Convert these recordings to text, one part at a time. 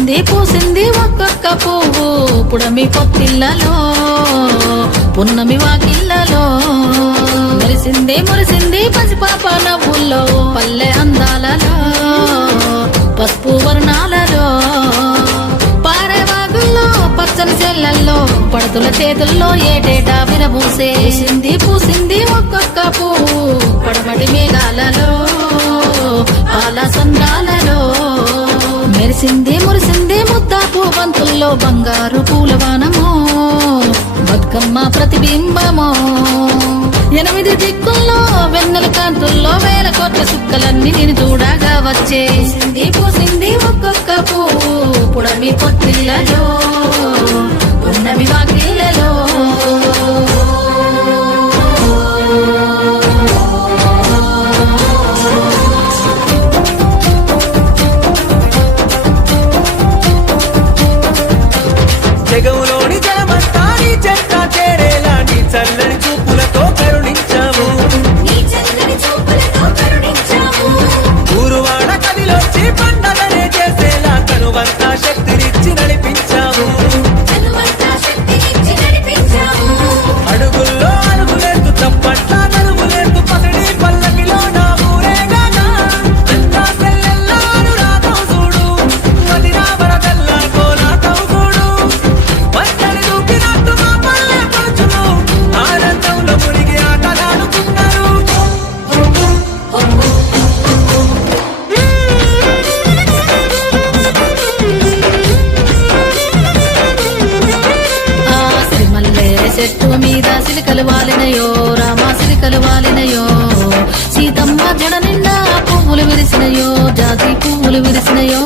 మెరిసింది పూసింది ఒక్కొక్క పువ్వు పుడమి పొత్తిళ్ళలో పున్నమి వాకిళ్ళలో మెరిసింది మురిసింది పసిపాప నవ్వుల్లో పల్లె అందాలలో పసుపు వర్ణాలలో పారేవాగుల్లో పచ్చని చెల్లల్లో పడతుల చేతుల్లో ఏటేటా విరబూసేసింది పూసింది ఒక్కొక్క పువ్వు పడమటి మేఘాలలో పాల సంద్రాలలో మెరిసింది మురిసింది ముద్దాపు బంతుల్లో బంగారు పూలవానమో బతుకమ్మ ప్రతిబింబమో 8 దిక్కుల్లో వెన్నెల కాంతుల్లో వేల కోట్ల సుక్కలన్నీ నేను చూడగా వచ్చేసింది పూసింది ఒక్కొక్క పువ్వు పుడమి పొత్తిళ్ళలో ఉన్నమి వాకిళ్ళలో జగములోని జలమంతా నీ చెంత చేరేలా నీ చల్లని చూపులతో కరుణించాము ఊరువాడ కదిలొచ్చి పండగనే చేసేలా కనువంతా శక్తినిచ్చి నడిపించాము అడుగుల్లో అడుగులేస్తూ తప్పట్ల నడుములేస్తూ పసిడి పల్లకిలో నా ఊరేగా అంతా సెల్లెల్లారు రాతో చూడు మదిరా వరదల్లా కోలాటం చూడు వంటని దూకినట్టు మా పల్లె పడుచును ఆనందంలో మునిగి ఆటలాడుతున్నారు ఆ సిరిమల్లె చెట్టు మీద సిలికలు వాలినయో రామ సిలికలు వాలినయో సీతమ్మ జడ నిండా పువ్వులు విరిసినయో జాతి పువ్వులు విరిసినయో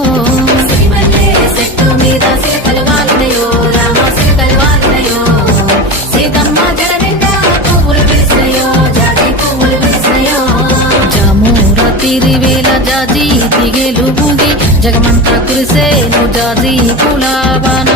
సిరిమల్లె చెట్టు మీద సిలికలు వాలినయో రామ సిలికలు వాలినయో సీతమ్మ జడ నిండా పువ్వులు విరిసినయో జాతి పువ్వులు విరిసినయో జామూర తీరి వేల జాజి దిగేలు బూగి జగమంతా కురిసేను జాజి పూలవాన